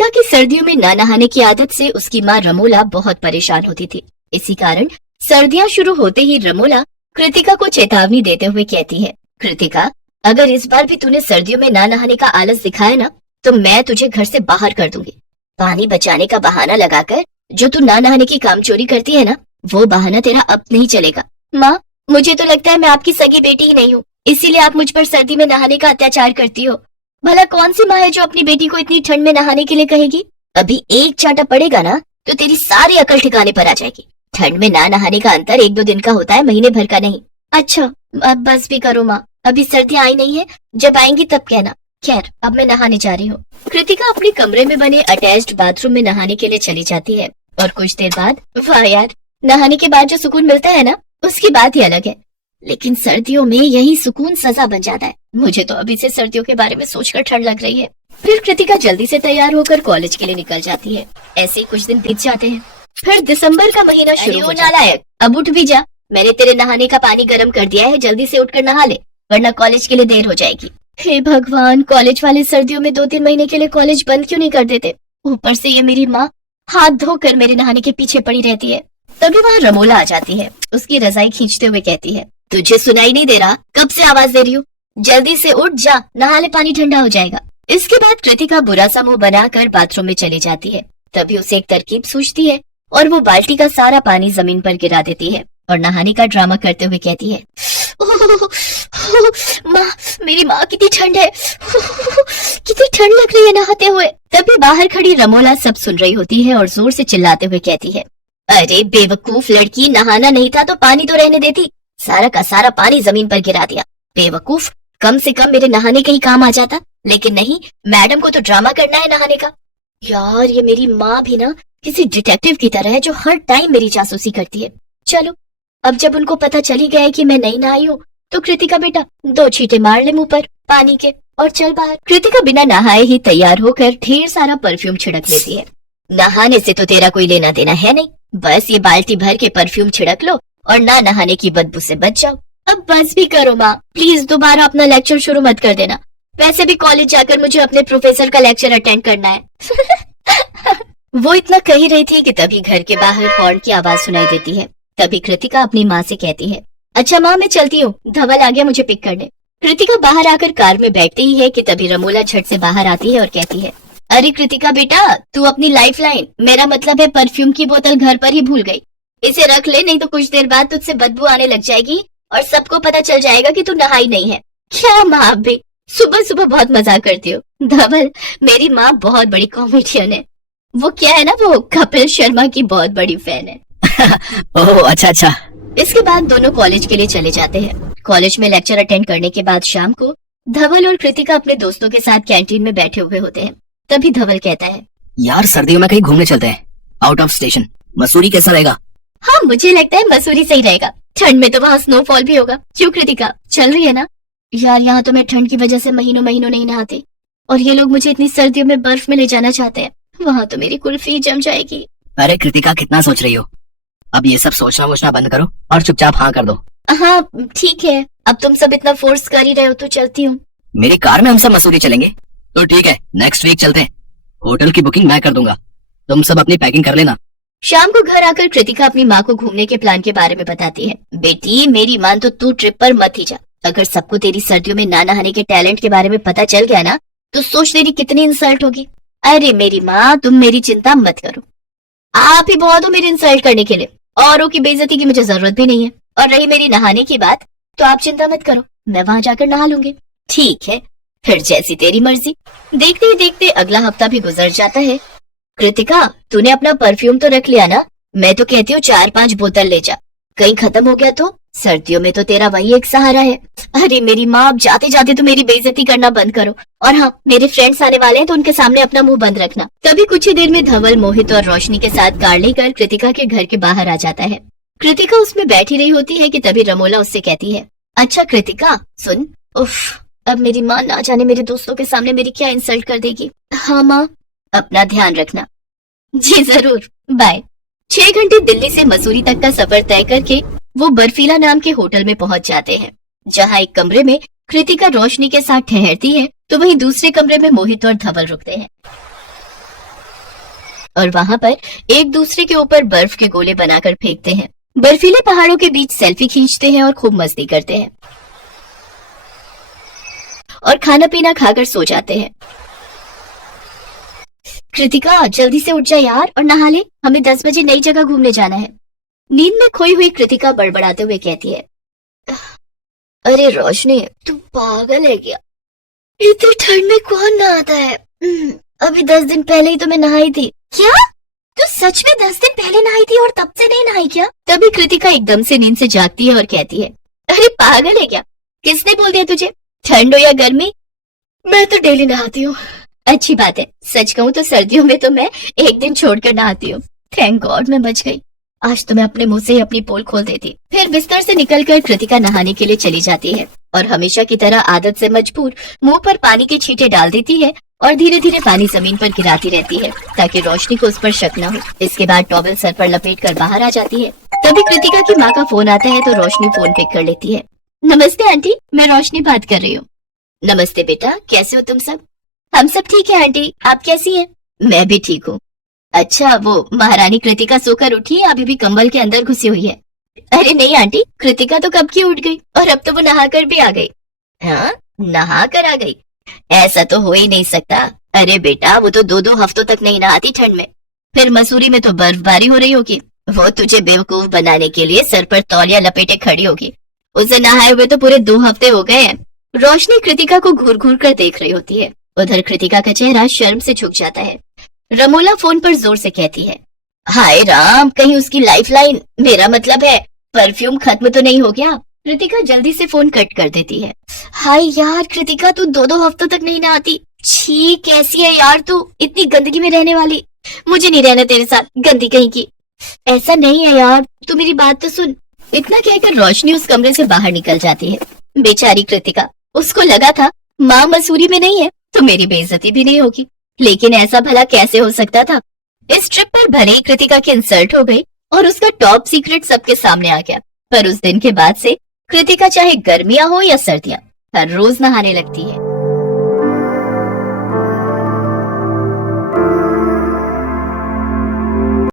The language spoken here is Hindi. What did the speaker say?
कृतिका की सर्दियों में न नहाने की आदत से उसकी माँ रमोला बहुत परेशान होती थी। इसी कारण सर्दियाँ शुरू होते ही रमोला कृतिका को चेतावनी देते हुए कहती है, कृतिका, अगर इस बार भी तूने सर्दियों में न नहाने का आलस दिखाया ना, तो मैं तुझे घर से बाहर कर दूंगी। पानी बचाने का बहाना लगाकर जो तू न नहाने की कामचोरी करती है ना, वो बहाना तेरा अब नहीं चलेगा। माँ, मुझे तो लगता है मैं आपकी सगी बेटी ही नहीं हूँ, इसीलिए आप मुझ पर सर्दी में नहाने का अत्याचार करती हो। भला कौन सी माँ है जो अपनी बेटी को इतनी ठंड में नहाने के लिए कहेगी? अभी एक चाटा पड़ेगा ना तो तेरी सारी अकल ठिकाने पर आ जाएगी। ठंड में ना नहाने का अंतर 1-2 दिन का होता है, महीने भर का नहीं। अच्छा, अब बस भी करो माँ, अभी सर्दियाँ आई नहीं है, जब आएंगी तब कहना। खैर, अब मैं नहाने जा रही हूँ। कृतिका अपने कमरे में बने अटैच्ड बाथरूम में नहाने के लिए चली जाती है और कुछ देर बाद, वाह यार, नहाने के बाद जो सुकून मिलता है ना, उसकी बात ही अलग है। लेकिन सर्दियों में यही सुकून सजा बन जाता है। मुझे तो अभी से सर्दियों के बारे में सोचकर ठंड लग रही है। फिर कृतिका जल्दी से तैयार होकर कॉलेज के लिए निकल जाती है। ऐसे ही कुछ दिन बीत जाते हैं। फिर दिसंबर का महीना शुरू हो जाता है। अब उठ भी जा, मैंने तेरे नहाने का पानी गर्म कर दिया है, जल्दी से उठकर नहा ले, वरना कॉलेज के लिए देर हो जाएगी। हे भगवान, कॉलेज वाले सर्दियों में 2-3 महीने के लिए कॉलेज बंद क्यों नहीं कर देते? ऊपर से ये मेरी माँ हाथ धोकर मेरे नहाने के पीछे पड़ी रहती है। तभी वहाँ रमोला आ जाती है। उसकी रजाई खींचते हुए कहती है, तुझे सुनाई नहीं दे रहा? कब से आवाज दे रही हूँ, जल्दी से उठ जा, नहा ले, पानी ठंडा हो जाएगा। इसके बाद कृतिका बुरा सा मुंह बनाकर बाथरूम में चली जाती है। तभी उसे एक तरकीब सूझती है और वो बाल्टी का सारा पानी जमीन पर गिरा देती है और नहाने का ड्रामा करते हुए कहती है, माँ, मेरी माँ, कितनी ठंड है, कितनी ठंड लग रही है नहाते हुए। तभी बाहर खड़ी रमोला सब सुन रही होती है और जोर से चिल्लाते हुए कहती है, अरे बेवकूफ लड़की, नहाना नहीं था तो पानी तो रहने देती, सारा का सारा पानी जमीन पर गिरा दिया। बेवकूफ, कम से कम मेरे नहाने का ही काम आ जाता, लेकिन नहीं, मैडम को तो ड्रामा करना है नहाने का। यार, ये मेरी माँ भी ना किसी डिटेक्टिव की तरह है जो हर टाइम मेरी जासूसी करती है। चलो, अब जब उनको पता चली गया है कि मैं नहीं नहाई हूँ, तो कृतिका बेटा 2 छींटे मार ले मुंह पर पानी के और चल बाहर। कृतिका बिना नहाए ही तैयार होकर ढेर सारा परफ्यूम छिड़क लेती है। नहाने से तो तेरा कोई लेना देना है नहीं, बस ये बाल्टी भर के परफ्यूम छिड़क लो और ना नहाने की बदबू से बच जाओ। अब बस भी करो माँ, प्लीज दोबारा अपना लेक्चर शुरू मत कर देना। वैसे भी कॉलेज जाकर मुझे अपने प्रोफेसर का लेक्चर अटेंड करना है। वो इतना कह ही रही थी कि तभी घर के बाहर हॉर्न की आवाज सुनाई देती है। तभी कृतिका अपनी माँ से कहती है, अच्छा माँ, मैं चलती हूँ, धवल आ गया मुझे पिक करने। कृतिका बाहर आकर कार में बैठती ही है कि तभी रमोला झट से बाहर आती है और कहती है, अरे कृतिका बेटा, तू अपनी लाइफलाइन, मेरा मतलब है परफ्यूम की बोतल घर पर ही भूल गई। इसे रख ले, नहीं तो कुछ देर बाद तुझसे बदबू आने लग जाएगी और सबको पता चल जाएगा कि तू नहाई नहीं है। क्या माँ, आप भी सुबह सुबह बहुत मजाक करती हो। धवल, मेरी माँ बहुत बड़ी कॉमेडियन है। वो क्या है ना, वो कपिल शर्मा की बहुत बड़ी फैन है। ओह, अच्छा। इसके बाद दोनों कॉलेज के लिए चले जाते हैं। कॉलेज में लेक्चर अटेंड करने के बाद शाम को धवल और कृतिका अपने दोस्तों के साथ कैंटीन में बैठे हुए होते हैं। तभी धवल कहता है, यार सर्दियों में कहीं घूमने चलते हैं, आउट ऑफ स्टेशन। मसूरी कैसा रहेगा? हाँ, मुझे लगता है मसूरी सही रहेगा, ठंड में तो वहाँ स्नोफॉल भी होगा। क्यों कृतिका, चल रही है ना? यार, यहाँ तो मैं ठंड की वजह से महीनों महीनों नहीं नहाती और ये लोग मुझे इतनी सर्दियों में बर्फ में ले जाना चाहते हैं, वहाँ तो मेरी कुल्फी जम जाएगी। अरे कृतिका, कितना सोच रही हो? अब ये सब सोचना वोचना बंद करो और चुपचाप हाँ कर दो। हाँ ठीक है, अब तुम सब इतना फोर्स कर ही रहे हो तो चलती हूँ। मेरी कार में हम सब मसूरी चलेंगे। तो ठीक है, नेक्स्ट वीक चलते हैं। होटल की बुकिंग मैं कर दूंगा, तुम सब अपनी पैकिंग कर लेना। शाम को घर आकर कृतिका अपनी माँ को घूमने के प्लान के बारे में बताती है। बेटी मेरी मान, तो तू ट्रिप पर मत ही जा। अगर सबको तेरी सर्दियों में ना नहाने के टैलेंट के बारे में पता चल गया ना, तो सोच तेरी कितनी इंसल्ट होगी। अरे मेरी माँ, तुम मेरी चिंता मत करो, आप ही बहुत हो मेरी इंसल्ट करने के लिए, औरों की बेइज्जती की मुझे जरूरत भी नहीं है। और रही मेरी नहाने की बात, तो आप चिंता मत करो, मैं वहाँ जाकर नहा लूंगी। ठीक है, फिर जैसी तेरी मर्जी। देखते ही देखते अगला हफ्ता भी गुजर जाता है। कृतिका, तूने अपना परफ्यूम तो रख लिया ना? मैं तो कहती हूँ 4-5 बोतल ले जा, कहीं खत्म हो गया तो? सर्दियों में तो तेरा वही एक सहारा है। अरे मेरी माँ, अब जाते जाते तो मेरी बेइज्जती करना बंद करो। और हाँ, मेरे फ्रेंड्स आने वाले हैं तो उनके सामने अपना मुंह बंद रखना। तभी कुछ ही देर में धवल, मोहित और रोशनी के साथ कार लेकर कृतिका के घर के बाहर आ जाता है। कृतिका उसमें बैठी रही होती है कि तभी रमोला उससे कहती है, अच्छा कृतिका सुन, उफ, अब मेरी माँ ना जाने मेरे दोस्तों के सामने मेरी क्या इंसल्ट कर देगी। हाँ माँ, अपना ध्यान रखना। जी जरूर, बाय। 6 घंटे दिल्ली से मसूरी तक का सफर तय करके वो बर्फीला नाम के होटल में पहुंच जाते हैं, जहां एक कमरे में कृतिका रोशनी के साथ ठहरती है, तो वहीं दूसरे कमरे में मोहित और धवल रुकते हैं। और वहाँ पर एक दूसरे के ऊपर बर्फ के गोले बनाकर फेंकते हैं। बर्फीले पहाड़ों के बीच सेल्फी खींचते हैं और खूब मस्ती करते हैं और खाना पीना खाकर सो जाते हैं। कृतिका जल्दी से उठ जा यार और नहा ले, हमें 10 बजे नई जगह घूमने जाना है। नींद में खोई हुई कृतिका बड़बड़ाते हुए कहती है, अरे रोशनी तू पागल है क्या? इतनी ठंड में कौन नहाता है? अभी 10 दिन पहले ही तो मैं नहाई थी। क्या तू सच में 10 दिन पहले नहाई थी और तब से नहीं नहाई क्या? तभी कृतिका एकदम से नींद से जागती है और कहती है, अरे पागल है क्या? किसने बोल दिया तुझे? ठंड हो या गर्मी, मैं तो डेली नहाती हूँ। अच्छी बात है, सच कहूँ तो सर्दियों में तो मैं एक दिन छोड़कर नहाती हूँ। थैंक गॉड मैं बच गई, आज तो मैं अपने मुंह से ही अपनी पोल खोल देती। फिर बिस्तर से निकलकर कृतिका नहाने के लिए चली जाती है और हमेशा की तरह आदत से मजबूर मुंह पर पानी के छींटे डाल देती है और धीरे धीरे पानी जमीन पर गिराती रहती है ताकि रोशनी को उस पर शक न हो। इसके बाद टॉवल सर पर लपेट कर बाहर आ जाती है। तभी कृतिका की माँ का फोन आता है तो रोशनी फोन पिक कर लेती है। नमस्ते आंटी, मैं रोशनी बात कर रही हूँ। नमस्ते बेटा, कैसे हो तुम सब? हम सब ठीक है आंटी, आप कैसी हैं? मैं भी ठीक हूँ। अच्छा, वो महारानी कृतिका सोकर उठी है, अभी भी कंबल के अंदर घुसी हुई है? अरे नहीं आंटी, कृतिका तो कब की उठ गई और अब तो वो नहाकर भी आ गई। हाँ, नहा कर आ गई? ऐसा तो हो ही नहीं सकता। अरे बेटा, वो तो 2-2 हफ्तों तक नहीं नहाती ठंड में। फिर मसूरी में तो बर्फबारी हो रही होगी, वो तुझे बेवकूफ बनाने के लिए सर पर तौलिया लपेटे खड़ी होगी। उसे नहाए हुए तो पूरे 2 हफ्ते हो गए हैं। रोशनी कृतिका को घूर घूर कर देख रही होती है। उधर कृतिका का चेहरा शर्म से झुक जाता है। रमोला फोन पर जोर से कहती है, हाय राम, कहीं उसकी लाइफलाइन, मेरा मतलब है परफ्यूम खत्म तो नहीं हो गया? कृतिका जल्दी से फोन कट कर देती है। हाय यार कृतिका, तू 2-2 हफ्तों तक नहीं नहाती? छी, कैसी है यार तू, इतनी गंदगी में रहने वाली। मुझे नहीं रहना तेरे साथ, गंदी कहीं की। ऐसा नहीं है यार, तू मेरी बात तो सुन। इतना कहकर रोशनी उस कमरे से बाहर निकल जाती है। बेचारी कृतिका, उसको लगा था माँ मसूरी में नहीं है तो मेरी बेइज्जती भी नहीं होगी, लेकिन ऐसा भला कैसे हो सकता था? इस ट्रिप पर भले ही कृतिका की इंसल्ट हो गई और उसका टॉप सीक्रेट सबके सामने आ गया, पर उस दिन के बाद से कृतिका चाहे गर्मियां हो या सर्दियां हर रोज नहाने लगती है।